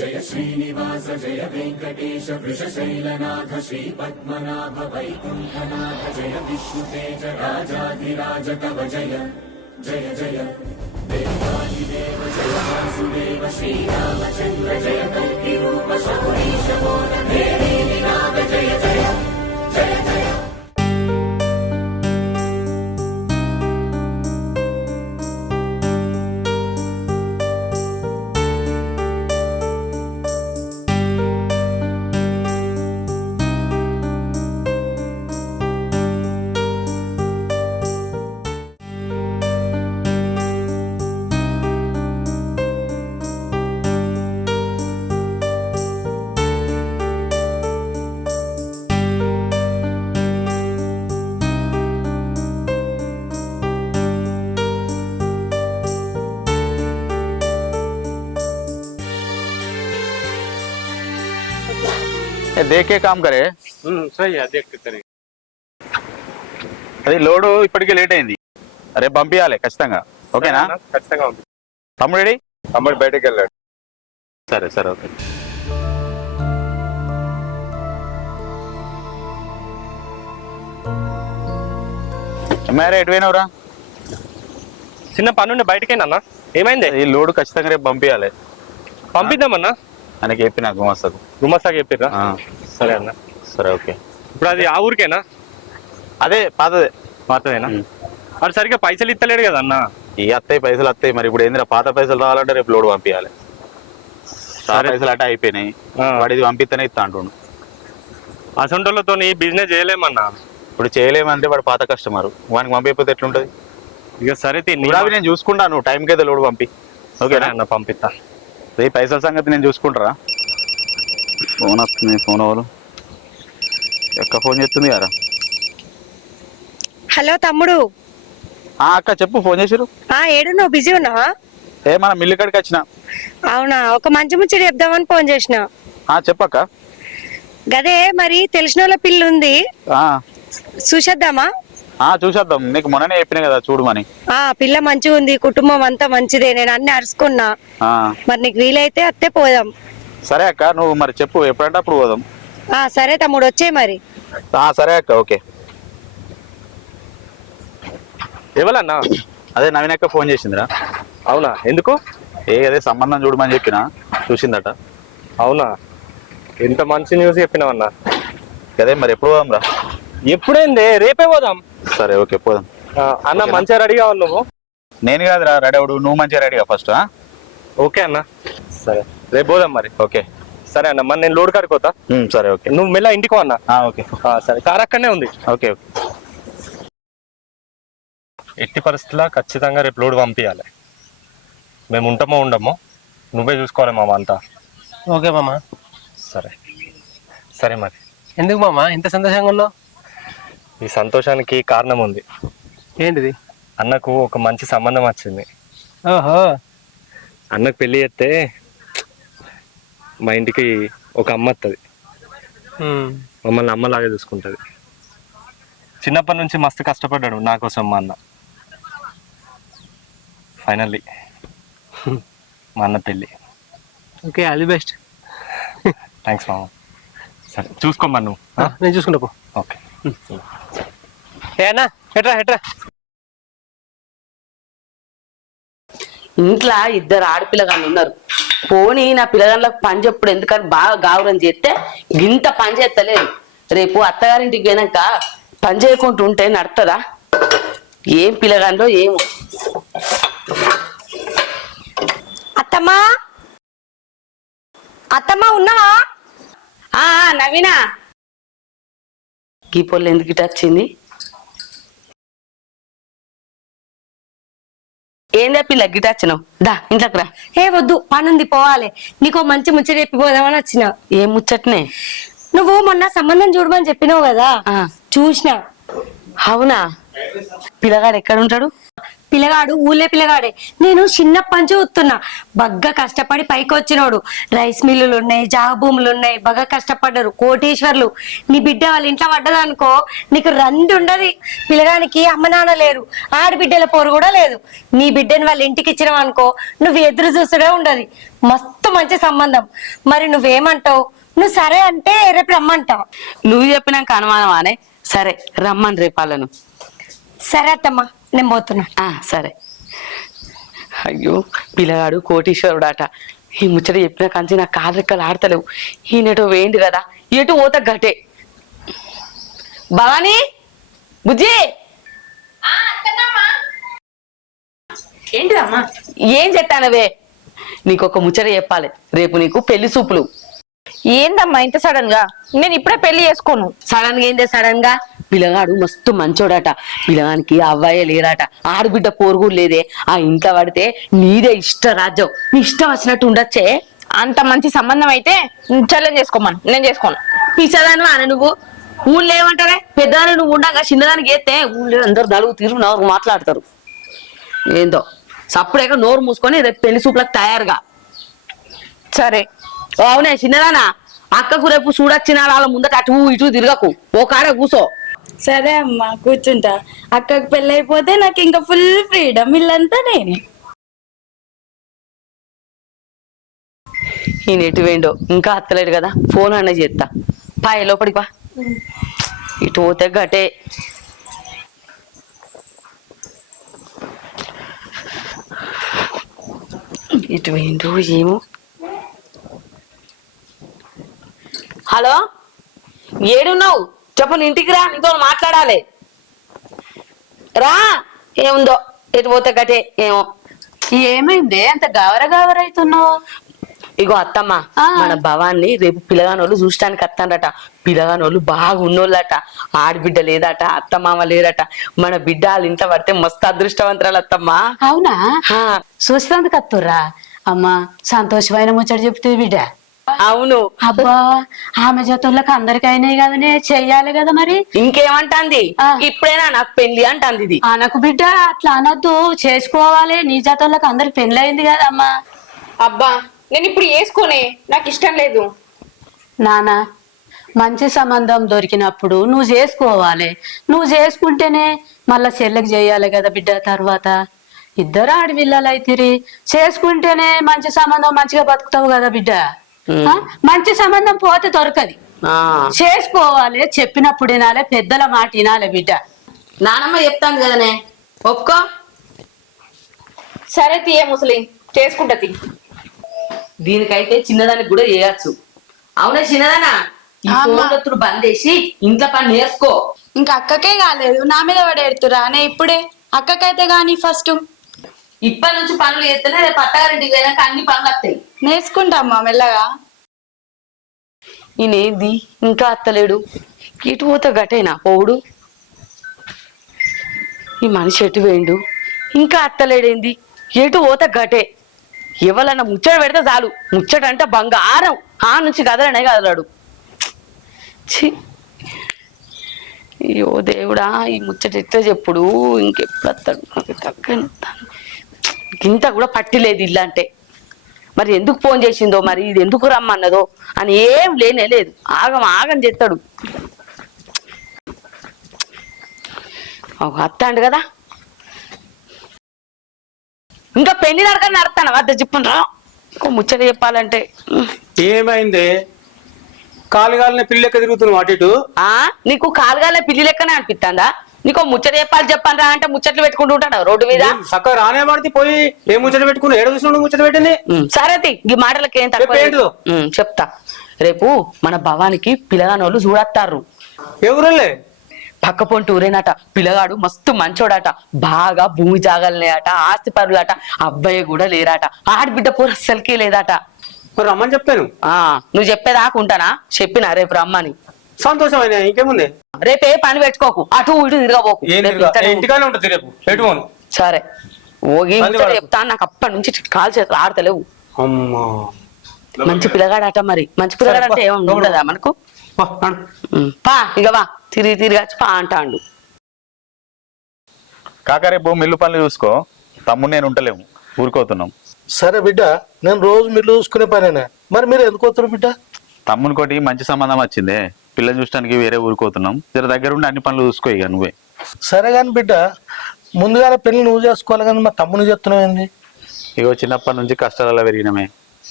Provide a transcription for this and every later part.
జయ శ్రీనివాస జయ వెంకటేశ వృషశైలనాథ శ్రీ పద్మనాభ వైకుంఠనాథ జయ విష్ణుతేజ రాజాధిరాజ కవ జయ జయ జయ దేవాదిదేవ జయ వాసుదేవ శ్రీరామచంద్ర జయ కల్కి రూప శౌరీశ మోద దేవీ వినాద జయ జయ జయ జయ. देखे काम करे सही है देख करे అది లోడ్ ఇప్పటికే లేట్ అయింది. రేపు పంపించాలి ఖచ్చితంగా. ఓకేనా? ఖచ్చితంగా. తమ్ముడు తమ్ముడు బయటకు వెళ్ళాడు. సరే సరే ఓకే. మేరే ఎటు పోయినవరా? చిన్న పనుండి బయటకేనా? ఏమైంది? ఈ లోడ్ ఖచ్చితంగా రేపు పంపించాలి. పంపిద్దామన్నా. ఆయనకి చెప్పిన గుమస్తాకు చెప్పిర్రా? సరే అన్న. సరే ఓకే. ఇప్పుడు అది ఆ ఊరికేనా? అదే పాతదేనా? అది సరిగ్గా పైసలు ఇస్తలేడు కదా అన్న. ఈ అత్తయ్య పైసలు వస్తాయి మరి. ఇప్పుడు ఏందిరా పాత పైసలు రావాలంటే రేపు లోడ్ పంపించాలి. పైసలు అట్ట అయిపోయినాయి. వాడిది పంపిస్తేనే ఇస్తా అంటుండు. అసంటోళ్ళతో బిజినెస్ చేయలేమన్నా. ఇప్పుడు చేయలేమంటే వాడు పాత కస్టమర్. వానికి పంపించకపోతే ఎట్లుంటది? ఇక సరే నేను చూసుకుంటా. నువ్వు టైంకి అయితే లోడ్ పంపి. ఓకేనా అన్న? పంపిస్తా. పైసల సంగతి నేను చూసుకుంటారా. ఫోన్ వస్తుంది. ఫోన్ ఎవరు? ఎక్క ఫోన్ చేస్తుంది కదా. హలో తమ్ముడు. అక్క చెప్పు. ఫోన్ చేసిరు? ఏడు నువ్వు బిజీ ఉన్నావా? మన మిల్లు కాడికి వచ్చిన. అవునా? ఒక మంచి ముచ్చట చెప్దామని ఫోన్ చేసిన. చెప్పక్క. గదే మరి తెలిసిన వాళ్ళ పిల్ల ఉంది, చూసేద్దామా? చూసేద్దాం. నీకు మొన్ననే చెప్పినా కదా చూడమని. పిల్ల మంచిగా ఉంది, కుటుంబం అంతా మంచిదే. నేను అన్ని అరుచుకున్నా. మరి నీకు వీలైతే అత్తే పోదాం. సరే అక్క. నువ్వు మరి చెప్పు ఎప్పుడంటే అప్పుడు పోదాం. సరే తమ్ముడు వచ్చే మరి. సరే అక్క. ఓకే. ఎవరన్నా? అదే నవీన్ అక్క ఫోన్ చేసిందిరా. అవునా? ఎందుకు? అదే సంబంధం చూడమని చెప్పిన. చూసిందట. అవునా? ఎంత మంచి న్యూస్ చెప్పినావన్నా. అదే మరి ఎప్పుడు పోదాం రా? ఎప్పుడైంది? రేపే పోదాం. సరే ఓకే పోదాం. అన్న మంచిగా రెడీ కావాలి నువ్వు. నేను కాదురా రెడీ అవడు, నువ్వు మంచిగా రెడీగా ఫస్ట్. ఓకే అన్న. సరే రేపు పోదాం మరి. ఓకే సరే అన్న. మరి నేను లోడ్ కాడికి పోతా. సరే ఓకే. నువ్వు మెల్ల ఇంటికి అన్న. ఓకే సరే. కార్ అక్కడనే ఉంది. ఓకే. ఎట్టి పరిస్థితుల్లో ఖచ్చితంగా రేపు లోడ్ పంపించాలి. మేము ఉంటామో ఉండమో నువ్వే చూసుకోవాలి మామ అంతా. ఓకే మామ. సరే సరే మరి. ఎందుకు మామ ఇంత సంతోషంగా ఉన్నావు? ఈ సంతోషానికి కారణం ఉంది. ఏంటిది? అన్నకు ఒక మంచి సంబంధం వచ్చింది. ఓహో. అన్నకు పెళ్లి చేస్తే మా ఇంటికి ఒక అమ్మ వస్తుంది. మమ్మల్ని అమ్మలాగా చూసుకుంటుంది. చిన్నప్పటి నుంచి మస్తు కష్టపడ్డాడు నా కోసం మా అన్న. ఫైనల్లీ మా అన్న పెళ్ళి. Okay all the best. Thanks మామ. సరే చూసుకోమ్మా నువ్వు. నేను చూసుకుంటా పో. ఓకే. అన్నా ఎట్రా ఎట్రా. ఇంట్లో ఇద్దరు ఆడపిల్లగాళ్ళు ఉన్నారు. పోనీ నా పిల్లగాళ్ళకి పని చెప్పుడు ఎందుకని బాగా గావురం చేస్తే ఇంత పని చేస్తలేదు. రేపు అత్తగారింటికి పోయినాక పని చేయకుండా ఉంటే నడుతుందా? ఏం పిల్లగాండో ఏమో. అత్తమ్మా అత్తమ్మా ఉన్నావా? నవీనా ఈ పొల్లు ఎందుకు ఇటు వచ్చింది? ఏందా పిల్ల గిట వచ్చినావు? దా ఇంట్లోకి రా. వద్దు, పనుంది, పోవాలి. నీకో మంచి ముచ్చట చెప్పిపోదామని వచ్చిన. ఏం ముచ్చట్నే? నువ్వు మొన్న సంబంధం చూడమని చెప్పినావు కదా, చూసిన. అవునా? పిల్లగాడు ఎక్కడ ఉంటాడు? పిల్లగాడు ఊళ్ళే పిల్లగాడే. నేను చిన్నప్పటి నుంచి చూస్తున్నా. బగ్గా కష్టపడి పైకి వచ్చినోడు. రైస్ మిల్లులు ఉన్నాయి, జాగ భూములు ఉన్నాయి, బాగా కష్టపడ్డారు, కోటీశ్వర్లు. నీ బిడ్డ వాళ్ళ ఇంట్లో పడ్డదనుకో నీకు రంది ఉండదు. పిల్లగానికి అమ్మ నాన్న లేరు, ఆడబిడ్డల పోరు కూడా లేదు. నీ బిడ్డని వాళ్ళ ఇంటికి ఇచ్చినావు అనుకో నువ్వు ఎదురు చూసుడే ఉండదు. మస్తు మంచి సంబంధం. మరి నువ్వేమంటావు? నువ్వు సరే అంటే రేపు రమ్మంటావు. నువ్వు చెప్పినాక అనుమానం అనే. సరే రమ్మని రేపాలను. సరే అత్తమ్మా, నేను పోతున్నా. సరే. అయ్యో పిల్లగాడు కోటీశ్వరుడాట. ఈ ముచ్చట చెప్పిన కంచి నా కాలు రెక్కలు ఆడతలేవు. ఈయనటో వేయండి కదా, ఎటు పోత గటే. భవానీ, బుజ్జి, ఏంటిదమ్మా? ఏం చెప్పానవే? నీకు ఒక ముచ్చట చెప్పాలి. రేపు నీకు పెళ్లి చూపులు. ఏందమ్మా ఇంత సడన్ గా? నేను ఇప్పుడే పెళ్లి చేసుకోను. సడన్ గా ఏందే? సడన్ గా పిల్లగాడు మస్తు మంచోడట. పిల్లగానికి అవ్వాయే లేరాట, ఆడబిడ్డ పోరుగుడు లేదే. ఆ ఇంట్లో పడితే నీదే ఇష్ట రాజ్యం, నీ ఇష్టం వచ్చినట్టు ఉండొచ్చే. అంత మంచి సంబంధం అయితే ఛాలెంజ్ చేసుకోమను, నేను చేసుకోను. పిచ్చదాని అన నువ్వు. ఊళ్ళో ఏమంటారే? పెద్దదాన్ని నువ్వు ఉండగా చిన్నదానికి ఎత్తే ఊళ్ళో అందరు నలుగు తీరు నలుగు మాట్లాడతారు. ఏందో సప్పుడేక నోరు మూసుకొని రేపు పెళ్లి చూపులకు తయారుగా. సరే. అవునే చిన్నదానా, అక్కకు రేపు చూడొచ్చిన వాళ్ళ ముందట అటు ఇటు తిరగకు, ఓ కాడ కూసో. సరే అమ్మా, కూర్చుంటా. అక్కకు పెళ్ళి అయిపోతే నాకు ఇంకా ఫుల్ ఫ్రీడమ్, ఇల్లంతా నేనే. ఈయన ఎటు వేయండో, ఇంకా అత్తలేడు కదా, ఫోన్ అనే చేస్తా. పాయ లోపలికి పా. ఇటు పోతే గటే. ఇటు వేయండు ఏమో. హలో, ఏడున్నావు? చెప్పను, ఇంటికి రా, నీతో మాట్లాడాలి. రా. ఏముందో, ఎటు పోతే గటే ఏమో. ఏమైంది అంత గావరవుతున్నావు? ఇగో అత్తమ్మ, మన భవాన్ని రేపు పిల్లగానోళ్ళు చూడటానికి వస్తానట. పిల్లగానోళ్ళు బాగా ఉన్నోళ్ళట, ఆడబిడ్డ లేదట, అత్తమామ లేరట. మన బిడ్డ వాళ్ళ ఇంట్లో పడితే మస్తు అదృష్టవంతరాలు అత్తమ్మ. అవునా? చూసినందుకు అత్తుర్రా? అమ్మా సంతోషమైన ముచ్చట చెప్తే బిడ్డ. అవును. అబ్బా, ఆమె జతోళ్ళకి అందరికి అయినాయి కదనే, చెయ్యాలి కదా మరి. ఇంకేమంటాంది? ఇప్పుడైనా నాకు పెళ్లి అంటాంది ఇది. అనకు బిడ్డ, అట్లా అనొద్దు, చేసుకోవాలి. నీ జతోళ్ళకి అందరికి పెళ్లి అయింది కదమ్మా. అబ్బా, నేను ఇప్పుడు వేసుకోనే, నాకు ఇష్టం లేదు. నానా, మంచి సంబంధం దొరికినప్పుడు నువ్వు చేసుకోవాలి. నువ్వు చేసుకుంటేనే మళ్ళా చెల్లెకి చేయాలి కదా బిడ్డ. తర్వాత ఇద్దరు ఆడపిల్లలు అయితిరి, చేసుకుంటేనే మంచి సంబంధం, మంచిగా బతుకుతావు కదా బిడ్డ. మంచి సంబంధం పోతే దొరకది, చేసుకోవాలి. చెప్పినప్పుడు వినాలి, పెద్దల మాట వినాలి బిడ్డ. నానమ్మ చెప్తాను కదనే, ఒప్పుకో. సరే తీయ ముసలి, చేసుకుంటా తీ. దీనికైతే చిన్నదానికి కూడా చేయొచ్చు. అవునా చిన్నదానా? ఈ ఫోన్లొత్తుడు బంద్ చేసి ఇంట్లో పని నేర్చుకో. ఇంకా అక్కకే కాలేదు, నా మీద పడేడుతురా అనే. ఇప్పుడే అక్కకైతే గాని ఫస్ట్. ఇప్పటి నుంచి పనులు చేస్తేనే రేపు అత్తగారింటికి పోయినాక అన్ని పనులు వస్తాయి. నేర్చుకుంటామ్మా మెల్లగా. ఈయనేంది ఇంకా అత్తలేడు? ఇటు పోతే గటేనా పోవుడు? ఈ మనిషి ఎటు వేయండు? ఇంకా అత్తలేడేంది? ఎటు పోతే గటే. ఎవరన్నా ముచ్చట పెడితే చాలు, ముచ్చట అంటే బంగారం. ఆ నుంచి కదలనే కదలాడు. అయ్యో దేవుడా, ఈ ముచ్చట ఎట్లా చెప్పుడు? ఇంకెప్పుడు వస్తాడు? నాకు తగ్గని ఇంత కూడా పట్టిలేదు ఇల్లు అంటే. మరి ఎందుకు ఫోన్ చేసిందో, మరి ఇది ఎందుకు రమ్మన్నదో అని ఏం లేనే లేదు. ఆగం ఆగం చేస్తాడు. అత్తాండు కదా, ఇంకా పెళ్లి నడకని నడతాను వద్ద చెప్పురా. ముచ్చట చెప్పాలంటే ఏమైంది? కాలుగాలిన పిల్లి లెక్క తిరుగుతున్నావు అటు ఇటు. నీకు కాలుగాలిన పిల్లి లెక్కనే అనిపిస్తుందా? నీకు ముచ్చట చెప్పాలి చెప్పాను రా అంటే ముచ్చట్లు పెట్టుకుంటూ ఉంటాడు రోడ్డు మీద. చక్కగా రానే పడితే పోయి ఏ ముచ్చట పెట్టుకున్నా? ఏడు చూసిన ముచ్చట పెట్టింది. సరే ఈ మాటలకి ఏం తక్కువ చెప్తా. రేపు మన భవానికి పిల్లగానోళ్ళు చూడత్తారు. ఎవరులే? పక్క పొంటి ఊరేనట. పిల్లగాడు మస్తు మంచోడట, బాగా భూమి జాగలనేట, ఆస్తి పరులట, అబ్బాయి కూడా లేరాట, ఆడబిడ్డ పూర అస్సలకే లేదట. రమ్మని చెప్పాను. నువ్వు చెప్పేదాకుంటానా? చెప్పినా రేపు రమ్మని. సంతోషమైన ఇంకేముంది. రేపే పని పెట్టుకోకు, అటు ఇటు తిరగబోకు. ఇంటికానే ఉంటుంది రేపు, పెట్టుకోను. సరే చెప్తాను. నాకు అప్పటి నుంచి కాలు చేతులు ఆడతలేవు. అమ్మా, మంచి పిల్లగాడట. మరి మంచి పిల్లగాడు అంటే ఏమన్నా ఉండదా మనకు? పా ఇక వా, తిరిగి వచ్చి పా అంటాండు. కాక రేపు మిల్లు పనులు చూసుకో, తమ్ముడు నేను ఉంటలేము, ఊరుకోతున్నాం. సరే బిడ్డ, నేను రోజు మీరు చూసుకునే పనేనా, మరి మీరు ఎందుకు వస్తారు బిడ్డ? తమ్ముని కోటి మంచి సంబంధం వచ్చిందే, పిల్లలు చూడటానికి వేరే ఊరుకోతున్నాం. జర దగ్గర ఉండి అన్ని పనులు చూసుకో ఇక నువ్వే. సరే కానీ బిడ్డ, ముందుగా పెళ్లి నువ్వు చేసుకోవాలి కానీ మా తమ్ముని చెప్తున్నావు ఏంది? ఇగో చిన్నప్పటి నుంచి కష్టాలలో పెరిగినమే.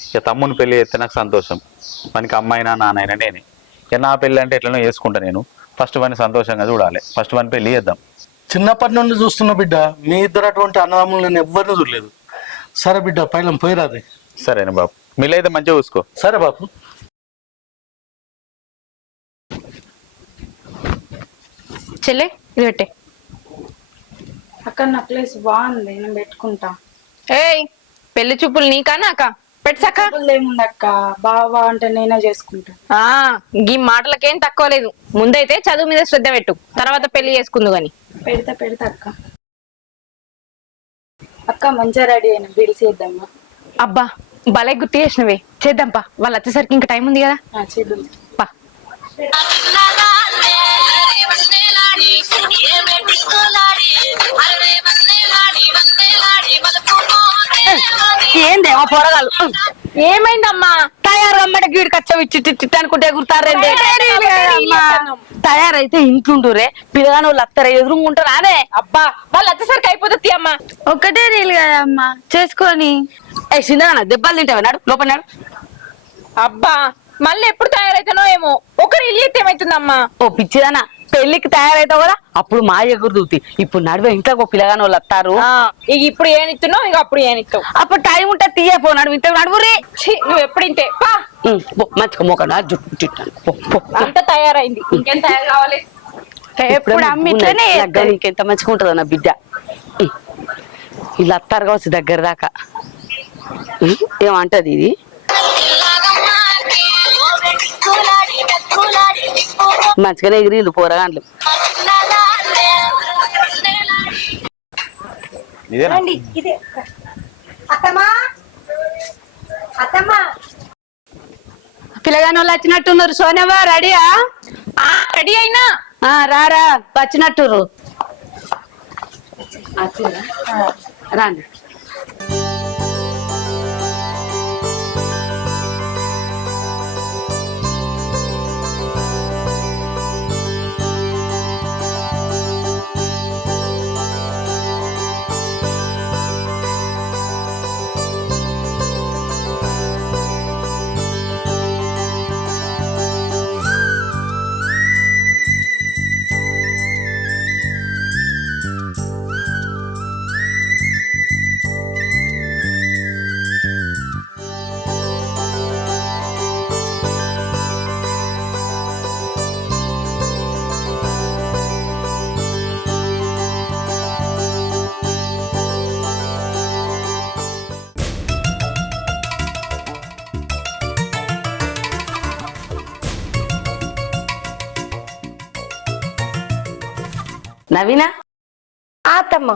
ఇక తమ్ముని పెళ్లి చేస్తే నాకు సంతోషం. మనకి అమ్మాయినా నాన్నైనా నేనే. ఇక నా పెళ్ళి అంటే ఎట్లనో చేసుకుంటా నేను. ఫస్ట్ వాడిని సంతోషంగా చూడాలి, ఫస్ట్ వాడిని పెళ్లి చేద్దాం. చిన్నప్పటి నుండి చూస్తున్నా బిడ్డ, మీ ఇద్దరు అటువంటి అన్నదమ్ములు నేను ఎవ్వరిని చూడలేదు. సరే బిడ్డ, పైన పోయిరాది. సరేనా బాబు, మిల్లు అయితే మంచిగా చూసుకో. సరే బాబు. చెల్లె ఇది పెట్టే. అక్కడ నా ప్లేస్ బాగుంది, నేను పెట్టుకుంటా. ఏయ్ పెళ్లి చూపులు నీకా నాకా? పెట్టాక ఏముంది అక్క, బావా అంటే నేనే చేసుకుంటా. ఈ మాటలకేం తక్కువ లేదు. ముందైతే చదువు మీద శ్రద్ధ పెట్టు, తర్వాత పెళ్లి చేసుకుందు గాని. పెడతా అక్క. అక్క మంచిగా రెడీ అయినా, బిల్ చేద్దామా? అబ్బా భలే గుర్తు చేసినవే, చేద్దాంపా. వాళ్ళు వచ్చేసరికి ఇంకా టైం ఉంది కదా. చేద్దాం పా. ఏందేమో పోరగాలు, ఏమైందమ్మా? తయారు అమ్మట గీడికి వచ్చావు ఇచ్చి అనుకుంటే ఎగురుతారేంటి? తయారైతే ఇంట్లుంటురే, పిల్లగాని వాళ్ళు అత్తరే ఎదురుకుంటారు. అదే అబ్బా వాళ్ళు వచ్చేసరికి అయిపోతుంది అమ్మా. ఒకటే రీల్ కదా అమ్మా, చేసుకొని. సిందనా దెబ్బలు తింటావే, నాడు లోపల నాడు. అబ్బా మళ్ళీ ఎప్పుడు తయారైతానో ఏమో, ఒకరు ఇల్లు ఎత్తే ఏమైతుందమ్మా? ఓ పిచ్చిదానా, పెళ్లికి తయారైతావు కదా అప్పుడు మా ఎగురుదూతి. ఇప్పుడు నడివే ఇంట్లో ఒక పిల్లగాని వాళ్ళు వస్తారు. ఇక ఇప్పుడు ఏనిస్తున్నావు, ఇక అప్పుడు ఏనిస్తావు. అప్పుడు టైం ఉంటే తీయపో, నడువు ఇంత నడువురే. నువ్వు ఎప్పుడు ఇంతే పా. మంచిగా మోకండి జుట్టు చుట్టాను. అంత తయారైంది, ఇంకేం తయారు కావాలి? ఎప్పుడు అమ్మిట్లనే ఇంకెంత మంచిగా ఉంటుందో నా బిడ్డ. ఇలా అత్తారు కావచ్చు దగ్గర దాకా. ఏమంటది ఇది? మంచిగానే ఎగిరిలు పోరగాండ్లు. ఇదేనా? ఇదే అత్తమ్మా, అత్తమ్మా. పిల్లగాని వాళ్ళు వచ్చినట్టున్నారు. సోనవా రెడీయా? రెడీ అయినా రారా, వచ్చినట్టురు. రాండి. నవీనా, అత్తమ్మ.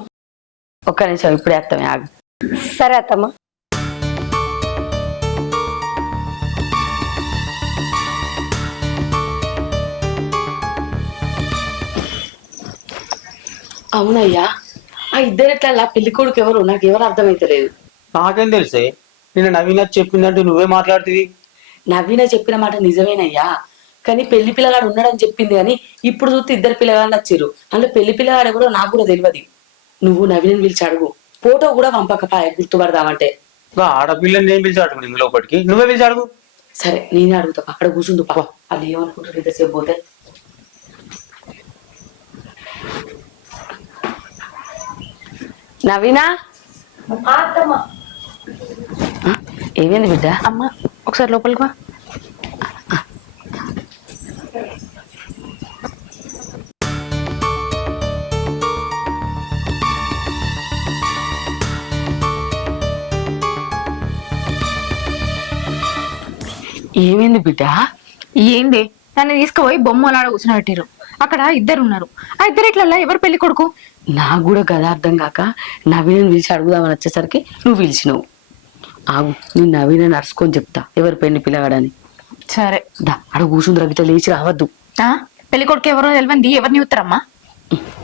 ఒక్క నిమిషం ఇప్పుడే వేస్తామే, ఆగు. సరే అత్తమ్మ. అవునయ్యా, ఆ ఇద్దరిట్లా పెళ్లి కొడుకు ఎవరు నాకు ఎవరు అర్థమైతలేదు. నాకేం తెలిసే, నిన్న నవీన చెప్పిందంటే నువ్వే మాట్లాడుతుంది. నవీన చెప్పిన మాట నిజమేనయ్యా, కానీ పెళ్లి పిల్లగాడు ఉన్నాడని చెప్పింది. కానీ ఇప్పుడు చూస్తే ఇద్దరు పిల్లగాళ్ళు వచ్చారు. అందులో పెళ్లి పిల్లగాడు ఎవరో నాకు కూడా తెలియదు. నువ్వు నవీనని పిలిచి అడుగు, ఫోటో కూడా పంపకపాయ గుర్తుపడదామంటే. ఆడపిల్లని నేను పిలిచి అడుగు, ఇందులో ఒకటికి నువ్వే పిలిచి అడుగు. సరే నేనే అడుగుతా, అక్కడ కూర్చుంది పా. వాళ్ళు ఏమనుకుంటారు ఇంతసేపు పోతే. నవీనా, ఏమైంది బిడ్డ? అమ్మా ఒకసారి లోపలికి వా. ఏమైంది బిడ్డ? ఏంది? నన్ను తీసుకుపోయి బొమ్మలాడ కూర్చుని పెట్టారు. అక్కడ ఇద్దరు ఉన్నారు. ఆ ఇద్దరు ఇట్లా ఎవరు పెళ్లి కొడుకు? నాకు కూడా గదా అర్థం కాక నవీనని పిలిచి అడుగుదామని వచ్చేసరికి నువ్వు పిలిచినావు. ఆగు, నేను నవీన నడుచుకొని చెప్తా ఎవరు పెళ్లి పిల్లగాడని. సరే దా, అక్కడ కూర్చుందిరా, గిట్ల లేచి రావద్దు. పెళ్లి కొడుకు ఎవరో తెలియంది ఎవరిని ఉత్తరమ్మా?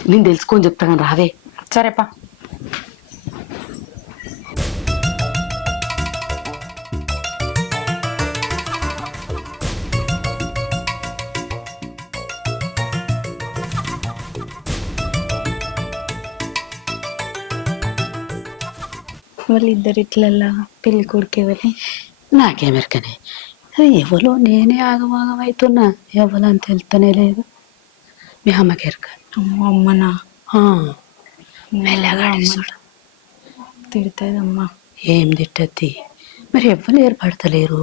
నేను తెలుసుకొని చెప్తా కానీ రావే. సరేపా. వాళ్ళిద్దరు ఇట్లల్లా పెళ్లి కొడుకు ఎవరు? నాకేమెరకనే అది ఎవరో నేనే ఆగమాగం అవుతున్నా, ఎవరని తెలుస్తూనే లేదు. మీ అమ్మకి ఎరక అమ్మనా మెల్లగాడి చూడు. తిడుతుందమ్మా. ఏం తిట్టద్ది మరి, ఎవరు ఏర్పడతలేరు.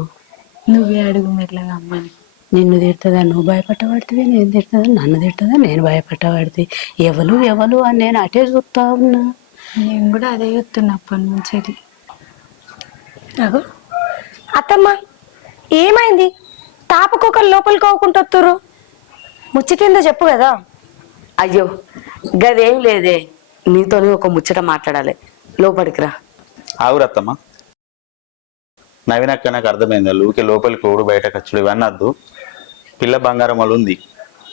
నువ్వే అడుగు మెల్లగా అమ్మని. నిన్ను తిడుతుందా నువ్వు భయపట్టబడితే, నేను తిడుతుందా నన్ను తిడుతుందా నేను భయపట్టబడితే. ఎవరు అని నేను అటే చూస్తా ఉన్నా. నేను కూడా అదే చెప్తున్నా అప్పటి నుంచి. అగో అత్తమ్మ ఏమైంది? తాపకొకరు లోపలికి పోకుండా వస్తుర్రు. ముచ్చటిందో చెప్పు కదా. అయ్యో గదేం లేదే, నీతోనే ఒక ముచ్చట మాట్లాడాలి, లోపలికి రా. ఆవురత్తమ్మ, నవీనక్క నాకు అర్థమైంది. ఊకే లోపలికి ఓడు బయట ఖర్చులు ఇవన్నీ వద్దు. పిల్ల బంగారం వాళ్ళు ఉంది,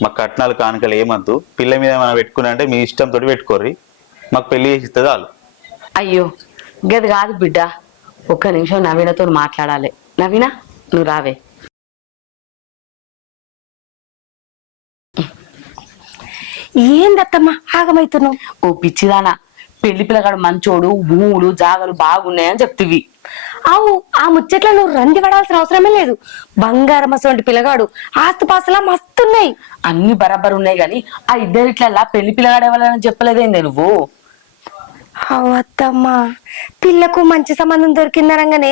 మాకు కట్నాలు కానుకలు ఏమద్దు. పిల్ల మీద మనం పెట్టుకున్నా అంటే మీ ఇష్టంతో పెట్టుకోర్రి, మాకు పెళ్లి చేసి ఇస్తుంది వాళ్ళు. అయ్యో గది కాదు బిడ్డ, ఒక్క నిమిషం నవీనతో మాట్లాడాలి. నవీన నువ్వు రావే. ఏందత్తమ్మ ఆగమైతున్నావు? ఓ పిచ్చిదానా, పెళ్లి పిల్లగాడు మంచోడు, భూములు జాగలు బాగున్నాయని చెప్తివి. అవు ఆ ముచ్చట్లో నువ్వు రంది పడాల్సిన అవసరమే లేదు. బంగారం అసలు పిల్లగాడు, ఆస్తుపాస్తులా మస్తున్నాయి. అన్ని బరాబర్ ఉన్నాయి గాని ఆ ఇద్దరిట్లల్లా పెళ్లి పిల్లగాడు ఎవరైనా చెప్పలేదేందే నువ్వు? అవు అత్తమ్మ, పిల్లకు మంచి సంబంధం దొరికిందనగానే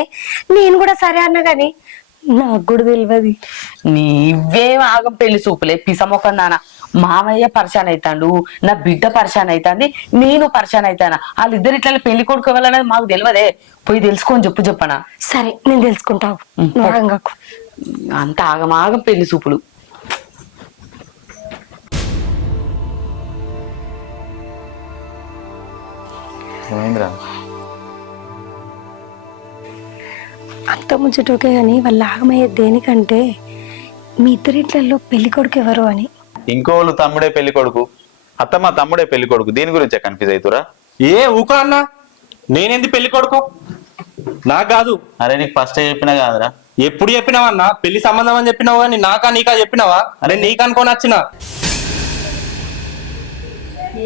నేను కూడా సరే అన్నా గాని నాకు కూడా తెలియదు. నీవేం ఆగం పెళ్లి చూపులే పిసమొక నాన్న. మామయ్య పరిశాన్ అవుతాడు, నా బిడ్డ పరిశాన్ అవుతుంది, నేను పరిశాన్ అవుతానా. వాళ్ళిద్దరు ఇట్లా పెళ్లి కొడుకు వెళ్ళఅనేది మాకు తెలియదే. పోయి తెలుసుకొని చెప్పనా? సరే నేను తెలుసుకుంటావు. అంత ఆగమాగం పెళ్లి చూపులు. అంత ముచ్చటోకే గాని వాళ్ళు ఆగమయ్యేది దేనికంటే మీ ఇద్దరిట్లలో పెళ్లి కొడుకు ఎవరు అని. ఇంకోళ్ళు తమ్ముడే పెళ్లి కొడుకు, అత్తమ్మ తమ్ముడే పెళ్లి కొడుకు. దీని గురించే కన్ఫ్యూజ్ అవుతురా? ఏ ఊకో అన్నా, నేనేంది పెళ్లి కొడుకు? నాకు కాదు. అరే నీకు ఫస్ట్ చెప్పినా కాదురా. ఎప్పుడు చెప్పినావన్నా? పెళ్లి సంబంధం అని చెప్పినావు కానీ నీకా చెప్పినావా? అరే నీకు అనుకోని వచ్చిన.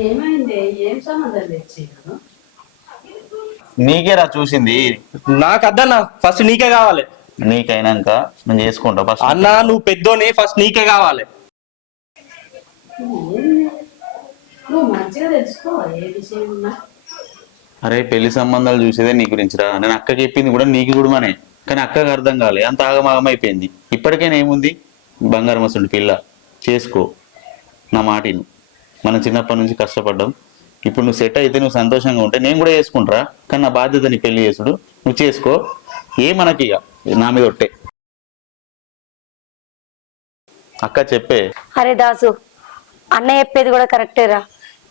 ఏమైంది? ఏం సంబంధం తెచ్చాను? నీకేరా చూసింది. నాకు అద్దన్నా, ఫస్ట్ నీకే కావాలి. నీకైనాక నేను చేసుకుంటా. ఫస్ట్ అన్నా నువ్వు పెద్దోని, ఫస్ట్ నీకే కావాలి. నువ్వు మంచిగా తెలుసుకో ఏ విషయం ఉన్నా. అరే పెళ్లి సంబంధాలు చూసేదే నీ గురించిరా. నేను అక్కకి చెప్పింది కూడా నీకు కూడా, కానీ అక్కకి అర్థం కాలే, అంత ఆగమాగం అయిపోయింది. ఇప్పటికైనా ఏముంది, బంగారం వస్తుంది పిల్ల చేసుకో. నా మాటిను, మనం చిన్నప్పటి నుంచి కష్టపడ్డాం. ఇప్పుడు నువ్వు సెట్ అయితే నువ్వు సంతోషంగా ఉంటే నేను కూడా చేసుకుంటారా. కానీ నా బాధ్యత నీ పెళ్లి చేసుడు, నువ్వు చేసుకో. ఏ మనకి ఇక నా మీద ఒట్టే. అక్క చెప్పే. అరే దాసు, అన్న చెప్పేది కూడా కరెక్టేరా.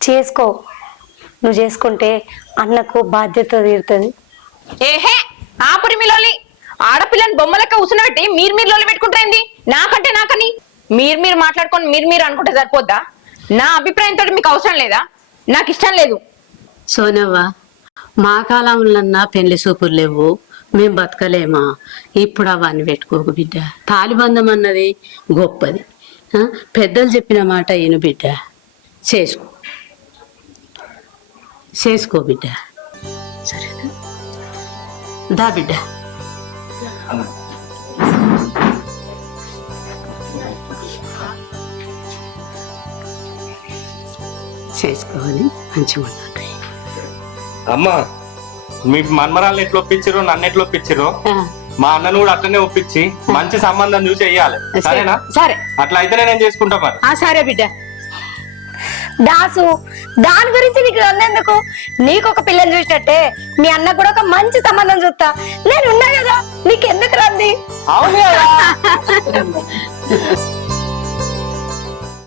చేసుకో. నువ్వు చేసుకుంటే అన్నకు బాధ్యత తీరుతుంది. ఏహే ఆపురి మీలోలి, ఆడపిల్లని బొమ్మలెక్క ఉసునబెట్టి మీరు లోలి పెట్టుకుంటారేంది? నాకంటే నాకని మీరు మాట్లాడుకొని మీరు అనుకుంటే సరిపోద్దా? నా అభిప్రాయంతో మీకు అవసరం లేదా? నాకు ఇష్టం లేదు. సోనవ్వ, మా కాలంలో పెళ్లి సూపులు లేవు, మేము బతకలేమా? ఇప్పుడు అవన్నీ పెట్టుకోకు బిడ్డ. తాలిబంధం అన్నది గొప్పది. పెద్దలు చెప్పిన మాట ఈయన బిడ్డ. చేసుకో బిడ్డ. సరేనా? దా బిడ్డ. చేసుకోవాలి, మంచిగా ఉండాలి. అమ్మా, మీ మన్మరాలను ఎట్లా ఒప్పించారో నన్ను ఎట్లా ఒప్పించారో మా అన్నను కూడా అట్లనే ఒప్పించి మంచి సంబంధం చూసి వెయ్యాలి. సరేనా? సరే, అట్లా అయితేనే నేను చేసుకుంటా. మరి సరే బిడ్డ. దాసు, దాని గురించి నీకు అన్నందుకు, నీకు ఒక పిల్లని చూసినట్టే మీ అన్న కూడా ఒక మంచి సంబంధం చూస్తా. నేను ఉన్నా కదా, నీకెందుకు రంది? అవును.